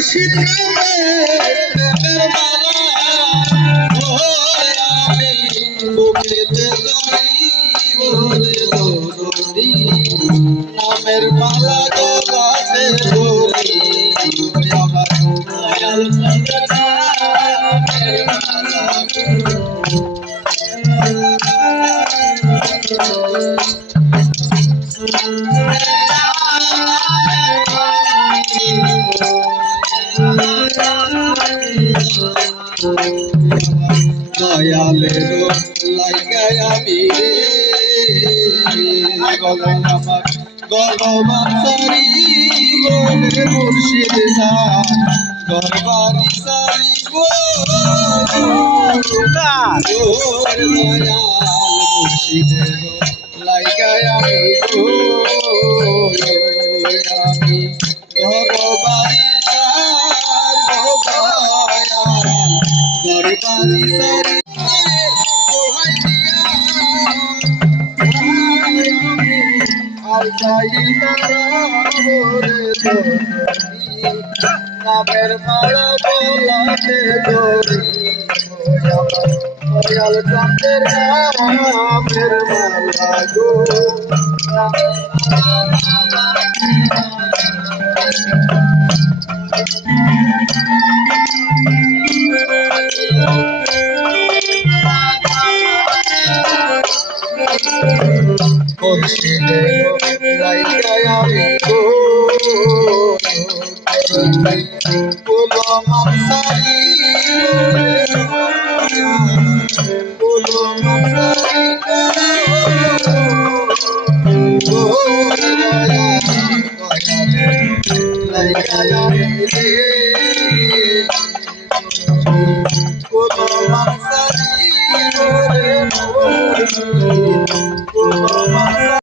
মুর্শিদ প্রেমের মালা আমি বুকেতে জড়ি নামের মালা গলাতে ধরি আমার দয়াল নামের মালা দয়ালের লাইগায় আমি গলে আমার গলবান সারি বলে মুর্শিদ গরবারি সারি মুর্শিদের লাইগায় আমি আমি গরবারি গরবারি সারি নামের মালা গলাতে ধরি দয়াল চাঁদের নামের মালা গো মুর্শিদের লাইগায় আমি গো গোলাম সারি গোলাম সারি গো লাইগায় আমি